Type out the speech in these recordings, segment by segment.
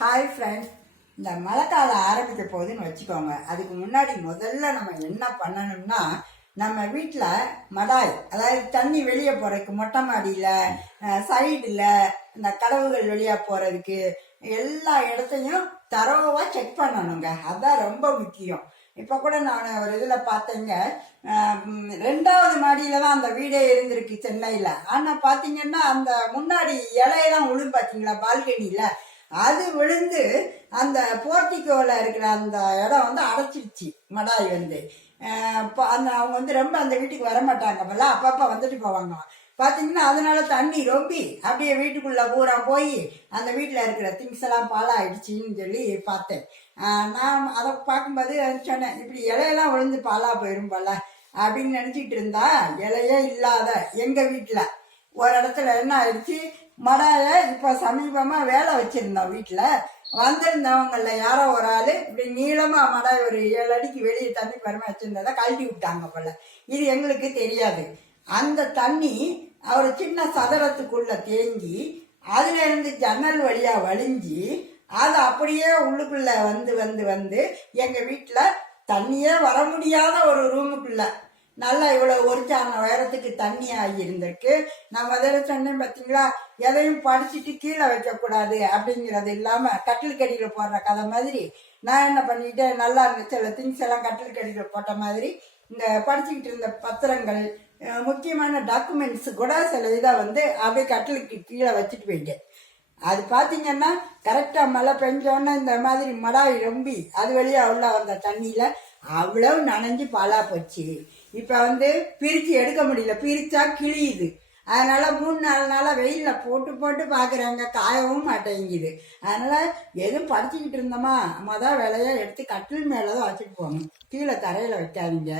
Hi friends, இந்த மழை காலம் ஆரம்பிக்க போகுதுன்னு வச்சுக்கோங்க. அதுக்கு முன்னாடி முதல்ல நம்ம என்ன பண்ணணும்னா, நம்ம வீட்டில் மடாய், அதாவது தண்ணி வெளியே போகிறதுக்கு மொட்டை மாடியில், சைடில், இந்த கடவுகள் வெளியே போகிறதுக்கு எல்லா இடத்தையும் தரோவாக செக் பண்ணணுங்க. அதுதான் ரொம்ப முக்கியம். இப்போ கூட நான் ஒரு இதில் பார்த்தேங்க, 2வது மாடியில தான் அந்த வீடே இருந்திருக்கு சென்னையில். ஆனால் பார்த்தீங்கன்னா அந்த முன்னாடி இலையெல்லாம் விழுந்து பார்த்தீங்களா பால்கனியில், அது விழுந்து அந்த போர்ட்டிகோவில் இருக்கிற அந்த இடம் வந்து அடைச்சிடுச்சு. மடாய் வந்து அந்த அவங்க வந்து ரொம்ப அந்த வீட்டுக்கு வரமாட்டாங்க போல, அப்பப்போ வந்துட்டு போவாங்க பார்த்தீங்கன்னா. அதனால தண்ணி ரொம்பி அப்படியே வீட்டுக்குள்ளே பூரா போய் அந்த வீட்டில் இருக்கிற திங்ஸ் எல்லாம் பாலாயிடுச்சின்னு சொல்லி பார்த்தேன். நான் அதை பார்க்கும்போது சொன்னேன், இப்படி இலையெல்லாம் விழுந்து பாலா போயிடும் போல அப்படின்னு நினச்சிட்டு இருந்தா, இலையே இல்லாத எங்கள் வீட்டில் ஒரு இடத்துல என்ன ஆயிடுச்சு, மடாய இப்போ சமீபமாக வேலை வச்சுருந்தோம். வீட்டில் வந்திருந்தவங்கள யாரோ ஒரு ஆள் இப்படி நீளமாக மடாய் ஒரு 7 அடிக்கு வெளியே தண்ணி பரமா வச்சுருந்ததை கழட்டி விட்டாங்க போல. இது எங்களுக்கு தெரியாது. அந்த தண்ணி ஒரு சின்ன சதுரத்துக்குள்ள தேங்கி அதுல இருந்து ஜன்னல் வழியா வழிஞ்சி அது அப்படியே உள்ளுக்குள்ள வந்து வந்து வந்து எங்க வீட்டுல தண்ணியே வர முடியாத ஒரு ரூமுக்குள்ள நல்லா இவ்வளவு ஒரு சாண உயரத்துக்கு தண்ணி ஆகி இருந்திருக்கு. நான் முதல்ல சொன்னேன் பார்த்தீங்களா, எதையும் படிச்சுட்டு கீழே வைக்கக்கூடாது அப்படிங்கிறது இல்லாம கட்டில் கடியில போடுற கதை மாதிரி நான் என்ன பண்ணிட்டேன், நல்லா இருந்த சில திங்ஸ் எல்லாம் கட்டில் கடியில போட்ட மாதிரி இந்த படிச்சுக்கிட்டு இருந்த பத்திரங்கள், முக்கியமான டாக்குமெண்ட்ஸ் கூட சில இதை வந்து அப்படியே கட்டிலுக்கு கீழே வச்சுட்டு போயிட்டேன். அது பார்த்தீங்கன்னா கரெக்டாக மழை பெஞ்சோன்னா இந்த மாதிரி மடாய் ரொம்பி அது வழியாக உள்ள வந்த தண்ணியில் அவ்வளவு நனைஞ்சு பாலா போச்சு. இப்போ வந்து பிரித்து எடுக்க முடியல, பிரித்தா கிழியுது. அதனால 3-4 நாளாக வெயிலில் போட்டு போட்டு பார்க்குறாங்க, காயவும் மாட்டேங்குது. அதனால் எதுவும் படிச்சுக்கிட்டு இருந்தோமா வேலையாக எடுத்து கட்டில் மேலே தான் வச்சுட்டு போகணும், கீழே தரையில் வைக்காதீங்க.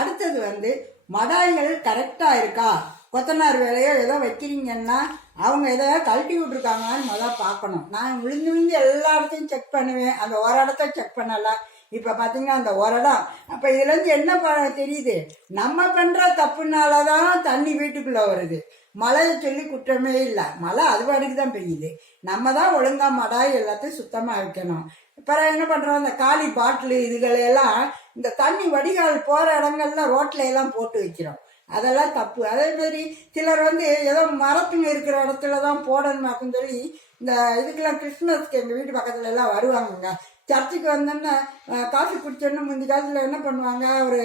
அடுத்தது வந்து மடாய்கள் கரெக்டாக இருக்கா, கொத்தனார் வேலையோ ஏதோ வைக்கிறீங்கன்னா அவங்க எதோ கழட்டி விட்டுருக்காங்கன்னு பார்க்கணும். நான் விழுந்து விழுந்து எல்லா இடத்தையும் செக் பண்ணுவேன், அந்த ஒரு இடத்த செக் பண்ணலை. இப்போ பார்த்தீங்கன்னா அந்த ஒரு இடம். அப்போ இதுலேருந்து என்ன தெரியுது, நம்ம பண்ணுற தப்புனாலதான் தண்ணி வீட்டுக்குள்ளே வருது. மழையை சொல்லி குற்றமே இல்லை, மழை அது பாட்டுக்கு தான் பெய்யுது. நம்ம தான் ஒழுங்கா மடாய் எல்லாத்தையும் சுத்தமாக வைக்கணும். பிறகு என்ன பண்ணுறோம், இந்த காலி பாட்டிலு இதுகளையெல்லாம் இந்த தண்ணி வடிகால் போகிற இடங்கள்ல ரோட்டில் எல்லாம் போட்டு வைக்கிறோம். அதெல்லாம் தப்பு. அதே மாதிரி சிலர் வந்து ஏதோ மரத்துங்க இருக்கிற இடத்துல தான் போடணுமாக்குன்னு சொல்லி இந்த இதுக்கெல்லாம் கிறிஸ்மஸ்க்கு எங்கள் வீட்டு பக்கத்துல எல்லாம் வருவாங்கங்க. சர்ச்சுக்கு வந்தோன்னா காஃபி குடிச்சோன்னா முந்தி காலத்தில் என்ன பண்ணுவாங்க, ஒரு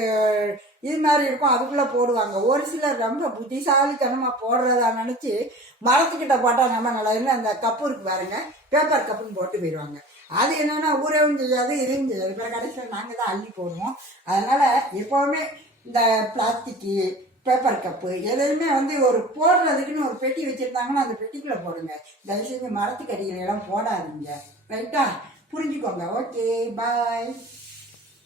இது மாதிரி இருக்கும் அதுக்குள்ளே போடுவாங்க. ஒரு சிலர் ரொம்ப புத்திசாலித்தனமாக போடுறதா நினச்சி மரத்துக்கிட்ட போட்டால் நம்ம நல்லா இல்லை, அந்த கப்பு இருக்கு பாருங்க, பேப்பர் கப்புன்னு போட்டு போயிடுவாங்க. அது என்னன்னா ஊரவும் செய்யாது இதுவும் செய்யாது. இப்போ கடைசியில் நாங்கள் தான் அள்ளி போடுவோம். அதனால் எப்போவுமே இந்த பிளாஸ்டிக்கு, பேப்பர் கப்பு எதையுமே வந்து ஒரு போடுறதுக்குன்னு ஒரு பெட்டி வச்சுருந்தாங்கன்னா அந்த பெட்டிக்குள்ளே போடுங்க. தயவுசெய்து மரத்துக்கு அடிகளெல்லாம் போடாதீங்க. ரைட்டா, புரிஞ்சுக்கோங்க. ஓகே, பாய்.